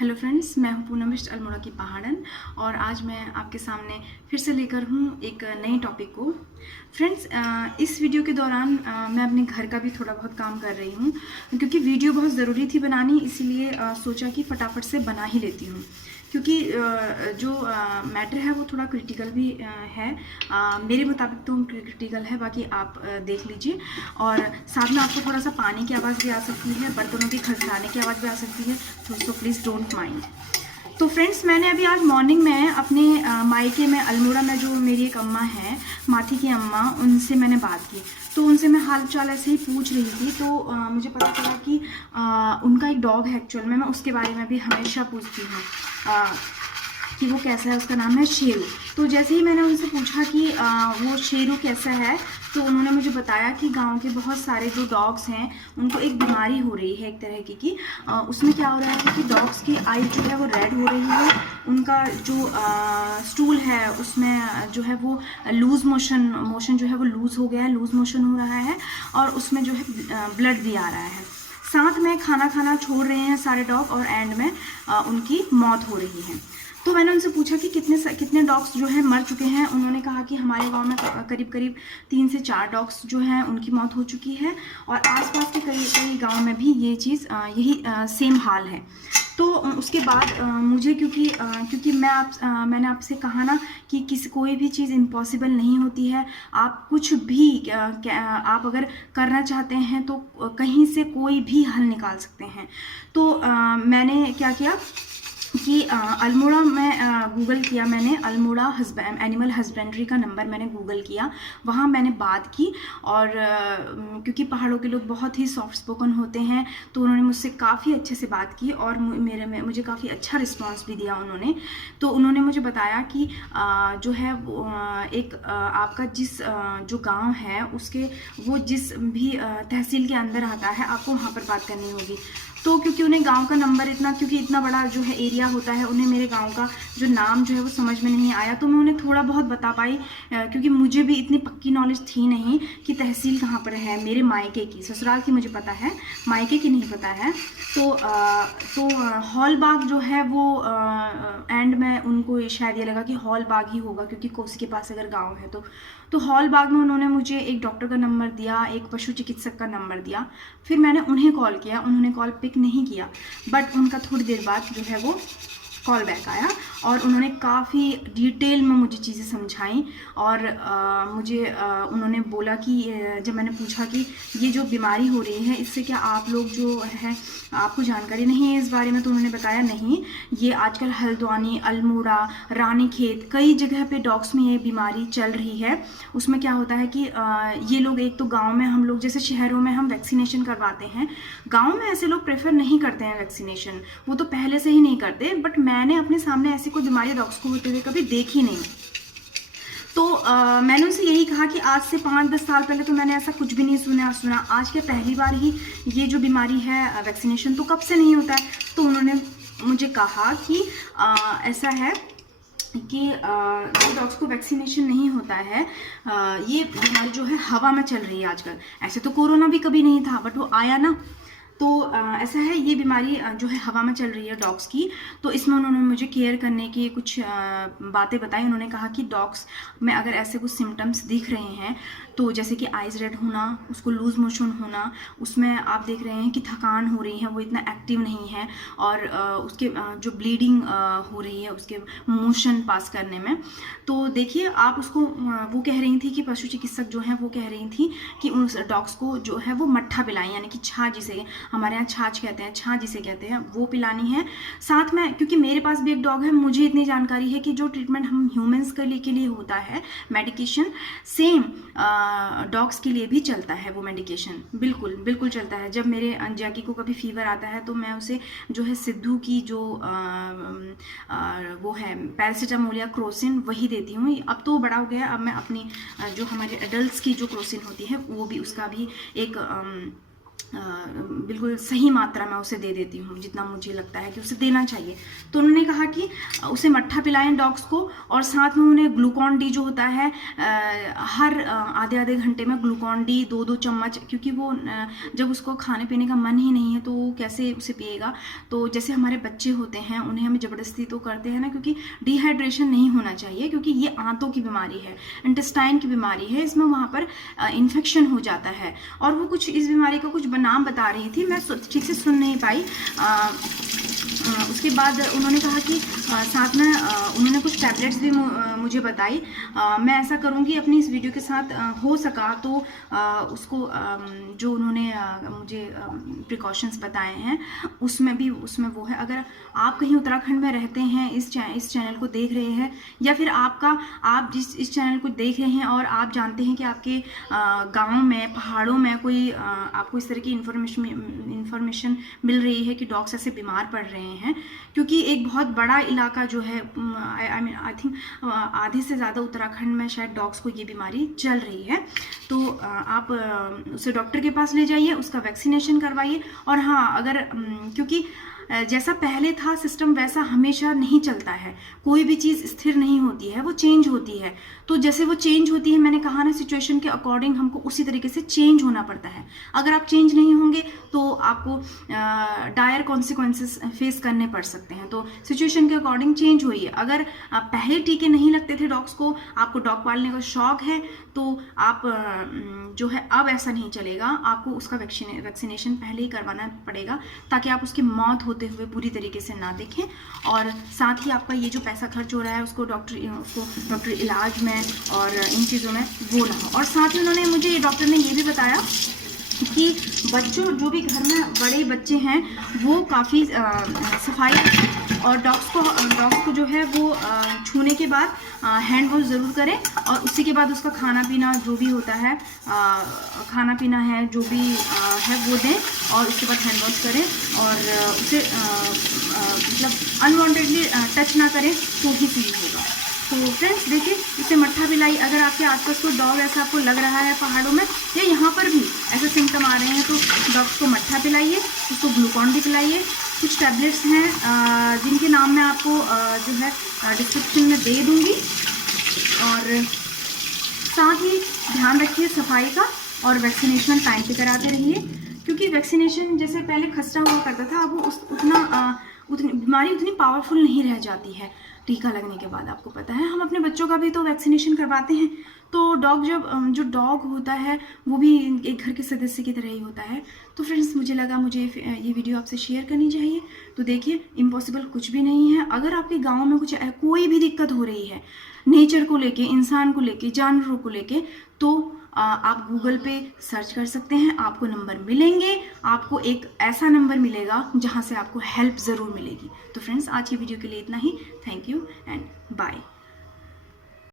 Hello friends, मैं हूं पूनम मिश्र अल्मोड़ा की पहाड़न और आज मैं आपके सामने फिर से लेकर हूं एक नई टॉपिक को। फ्रेंड्स, इस वीडियो के दौरान मैं अपने घर का भी थोड़ा बहुत काम कर रही हूं क्योंकि वीडियो बहुत ज़रूरी थी बनानी, इसीलिए सोचा कि फटाफट से बना ही लेती हूं क्योंकि जो मैटर है वो थोड़ा क्रिटिकल भी है। मेरे मुताबिक तो क्रिटिकल है, बाकी आप देख लीजिए। और साथ में आपको थोड़ा सा पानी की आवाज़ भी आ सकती है, बर्तनों की खड़खड़ाने की आवाज़ भी आ सकती है, तो प्लीज़ डोंट माइंड। तो फ्रेंड्स, मैंने अभी आज मॉर्निंग में अपने मायके में अल्मोड़ा में जो मेरी एक अम्मा है, माथी की अम्मा, उनसे मैंने बात की। तो उनसे मैं हाल चाल ऐसे ही पूछ रही थी, तो मुझे पता चला कि उनका एक डॉग है एक्चुअल में। मैं उसके बारे में भी हमेशा पूछती हूँ कि वो कैसा है। उसका नाम है शेरू। तो जैसे ही मैंने उनसे पूछा कि वो शेरू कैसा है, तो उन्होंने मुझे बताया कि गांव के बहुत सारे जो डॉग्स हैं उनको एक बीमारी हो रही है, एक तरह की उसमें क्या हो रहा है कि डॉग्स की आई जो है वो रेड हो रही है, उनका जो स्टूल है उसमें जो है वो मोशन जो है वो लूज़ हो गया है, लूज़ मोशन हो रहा है, और उसमें जो है ब्लड भी आ रहा है। साथ में खाना खाना छोड़ रहे हैं सारे डॉग, और एंड में उनकी मौत हो रही है। तो मैंने उनसे पूछा कि कितने डॉग्स जो है मर चुके हैं। उन्होंने कहा कि हमारे गांव में करीब करीब 3 से 4 डॉग्स जो हैं उनकी मौत हो चुकी है, और आसपास के कई गांव में भी ये चीज़ यही सेम हाल है। तो उसके बाद मुझे क्योंकि मैंने आपसे कहा ना कि कोई भी चीज़ इम्पॉसिबल नहीं होती है। आप कुछ भी आप अगर करना चाहते हैं तो कहीं से कोई भी हल निकाल सकते हैं। तो मैंने क्या किया कि अल्मोड़ा में गूगल किया, मैंने अल्मोड़ा एनिमल हस्बेंड्री का नंबर मैंने गूगल किया, वहाँ मैंने बात की। और क्योंकि पहाड़ों के लोग बहुत ही सॉफ्ट स्पोकन होते हैं, तो उन्होंने मुझसे काफ़ी अच्छे से बात की और मुझे काफ़ी अच्छा रिस्पांस भी दिया उन्होंने। तो उन्होंने मुझे बताया कि जो है आपका जो गांव है उसके वो जिस भी तहसील के अंदर आता है, आपको वहाँ पर बात करनी होगी। तो क्योंकि उन्हें गांव का नंबर क्योंकि इतना बड़ा जो है एरिया होता है, उन्हें मेरे गांव का जो नाम जो है वो समझ में नहीं आया। तो मैं उन्हें थोड़ा बहुत बता पाई क्योंकि मुझे भी इतनी पक्की नॉलेज थी नहीं कि तहसील कहाँ पर है। मेरे मायके की, ससुराल की मुझे पता है, मायके की नहीं पता है। तो हॉल बाग जो है वो एंड में उनको शायद ये लगा कि हॉल बाग ही होगा, क्योंकि कोसी के पास अगर गाँव है तो हॉल बाग में उन्होंने मुझे एक डॉक्टर का नंबर दिया, एक पशु चिकित्सक का नंबर दिया। फिर मैंने उन्हें कॉल किया, उन्होंने कॉल पिक नहीं किया, बट उनका थोड़ी देर बाद जो है वो कॉल बैक आया और उन्होंने काफ़ी डिटेल में मुझे चीज़ें समझाई। और उन्होंने बोला कि जब मैंने पूछा कि ये जो बीमारी हो रही है इससे क्या आप लोग जो है आपको जानकारी नहीं है इस बारे में, तो उन्होंने बताया नहीं, ये आजकल हल्द्वानी, अल्मोड़ा, रानीखेत, कई जगह पे डॉग्स में ये बीमारी चल रही है। उसमें क्या होता है कि ये लोग एक तो गाँव में, हम लोग जैसे शहरों में हम वैक्सीनेशन करवाते हैं, गाँव में ऐसे लोग प्रेफर नहीं करते हैं वैक्सीनेशन, वो तो पहले से ही नहीं करते। बट मैंने अपने सामने ऐसी कोई बीमारी डॉग्स को होते हुए कभी देखी नहीं। तो मैंने उनसे यही कहा कि आज से 5-10 साल पहले तो मैंने ऐसा कुछ भी नहीं सुना, आज क्या पहली बार ही ये जो बीमारी है वैक्सीनेशन तो कब से नहीं होता है। तो उन्होंने मुझे कहा कि ऐसा है कि जो डॉग्स को वैक्सीनेशन नहीं होता है, ये बीमारी जो है हवा में चल रही है आजकल। ऐसे तो कोरोना भी कभी नहीं था, बट वो आया ना, तो ऐसा है, ये बीमारी जो है हवा में चल रही है डॉग्स की। तो इसमें उन्होंने मुझे केयर करने की कुछ बातें बताई। उन्होंने कहा कि डॉग्स में अगर ऐसे कुछ सिम्टम्स दिख रहे हैं, तो जैसे कि आइज रेड होना, उसको लूज मोशन होना, उसमें आप देख रहे हैं कि थकान हो रही है, वो इतना एक्टिव नहीं है, और उसके जो ब्लीडिंग हो रही है उसके मोशन पास करने में, तो देखिए आप उसको वो कह रही थी कि पशु चिकित्सक जो है वो कह रही थी कि उन डॉग्स को जो है वो मट्ठा पिलाएं, यानी कि छाछ, जिसे हमारे यहाँ छाछ कहते हैं, छाछ जिसे कहते हैं, वो पिलानी है। साथ में क्योंकि मेरे पास भी एक डॉग है, मुझे इतनी जानकारी है कि जो ट्रीटमेंट हम ह्यूमंस के लिए होता है मेडिकेशन, सेम डॉग्स के लिए भी चलता है वो मेडिकेशन, बिल्कुल चलता है। जब मेरे जैकी को कभी फीवर आता है तो मैं उसे जो है सिद्धू की जो वो है पैरासीटामोल या क्रोसिन, वही देती हूँ। अब तो बड़ा हो गया, अब मैं अपनी जो हमारे एडल्ट्स की जो क्रोसिन होती है वो भी, उसका भी एक बिल्कुल सही मात्रा में उसे दे देती हूँ, जितना मुझे लगता है कि उसे देना चाहिए। तो उन्होंने कहा कि उसे मट्ठा पिलाएं डॉग्स को, और साथ में उन्हें ग्लूकॉन डी जो होता है हर आधे आधे घंटे में ग्लूकॉन डी 2-2 चम्मच, क्योंकि वो जब उसको खाने पीने का मन ही नहीं है तो वो कैसे उसे पिएगा। तो जैसे हमारे बच्चे होते हैं उन्हें हम ज़बरदस्ती तो करते हैं ना, क्योंकि डिहाइड्रेशन नहीं होना चाहिए, क्योंकि ये आंतों की बीमारी है, इंटेस्टाइन की बीमारी है, इसमें वहाँ पर इन्फेक्शन हो जाता है। और वो कुछ इस बीमारी का कुछ नाम बता रही थी, मैं ठीक से सुन नहीं पाई। उसके बाद उन्होंने कहा कि साथ में उन्होंने कुछ टैबलेट्स भी मुझे बताई। मैं ऐसा करूँगी अपनी इस वीडियो के साथ, हो सका तो उसको जो उन्होंने मुझे प्रिकॉशंस बताए हैं उसमें वो है। अगर आप कहीं उत्तराखंड में रहते हैं, इस चैनल को देख रहे हैं, या फिर आप इस चैनल को देख रहे हैं और आप जानते हैं कि आपके गाँव में, पहाड़ों में कोई आपको इस तरह की इन्फॉर्मेशन मिल रही है कि डॉग्स ऐसे बीमार पड़ रहे हैं, क्योंकि एक बहुत बड़ा इलाका जो है, आई थिंक आधे से ज़्यादा उत्तराखंड में शायद डॉग्स को ये बीमारी चल रही है। तो आप उसे डॉक्टर के पास ले जाइए, उसका वैक्सीनेशन करवाइए। और हाँ, अगर क्योंकि जैसा पहले था सिस्टम वैसा हमेशा नहीं चलता है, कोई भी चीज़ स्थिर नहीं होती है, वो चेंज होती है। तो जैसे वो चेंज होती है, मैंने कहा ना, सिचुएशन के अकॉर्डिंग हमको उसी तरीके से चेंज होना पड़ता है। अगर आप चेंज नहीं होंगे तो आपको डायर कॉन्सिक्वेंसेस फेस करने पड़ सकते हैं। तो सिचुएशन के अकॉर्डिंग चेंज होइए। अगर पहले टीके नहीं लगते थे डॉग्स को, आपको डॉग पालने का शौक है, तो आप जो है अब ऐसा नहीं चलेगा, आपको उसका वैक्सीनेशन पहले ही करवाना पड़ेगा, ताकि आप उसकी मौत होते हुए पूरी तरीके से ना देखें। और साथ ही आपका ये जो पैसा खर्च हो रहा है उसको डॉक्टर इलाज में और इन चीज़ों में वो ना हो। और साथ ही उन्होंने मुझे, डॉक्टर ने ये भी बताया कि बच्चों, जो भी घर में बड़े बच्चे हैं, वो काफ़ी सफाई और डॉग्स को जो है वो छूने के बाद हैंड वॉश ज़रूर करें, और उसी के बाद उसका खाना पीना जो भी होता है, खाना पीना है जो भी है वो दें, और उसके बाद हैंड वॉश करें, और उसे मतलब अनवांटेडली टच ना करें तो ही सही होगा। तो फ्रेंड्स देखिए, इसे मट्ठा पिलाई। अगर आपके आसपास कोई डॉग ऐसा आपको लग रहा है पहाड़ों में या यहाँ पर भी ऐसे सिम्टम आ रहे हैं, तो डॉग्स को मट्ठा पिलाइए, उसको ग्लूकॉन डी पिलाइए। कुछ टैबलेट्स हैं जिनके नाम मैं आपको जो है डिस्क्रिप्शन में दे दूँगी। और साथ ही ध्यान रखिए सफाई का, और वैक्सीनेशन टाइम पे कराते रहिए, क्योंकि वैक्सीनेशन जैसे पहले खस्ता हुआ करता था, अब वो बीमारी उतनी पावरफुल नहीं रह जाती है टीका लगने के बाद। आपको पता है, हम अपने बच्चों का भी तो वैक्सीनेशन करवाते हैं। तो जो डॉग होता है वो भी एक घर के सदस्य की तरह ही होता है। तो फ्रेंड्स, मुझे लगा मुझे ये वीडियो आपसे शेयर करनी चाहिए। तो देखिए, इम्पॉसिबल कुछ भी नहीं है। अगर आपके गाँव में कोई भी दिक्कत हो रही है, नेचर को लेके, इंसान को लेके, जानवरों को लेके, तो आप गूगल पे सर्च कर सकते हैं, आपको नंबर मिलेंगे। आपको एक ऐसा नंबर मिलेगा जहां से आपको हेल्प ज़रूर मिलेगी। तो फ्रेंड्स, आज की वीडियो के लिए इतना ही। Thank you and bye.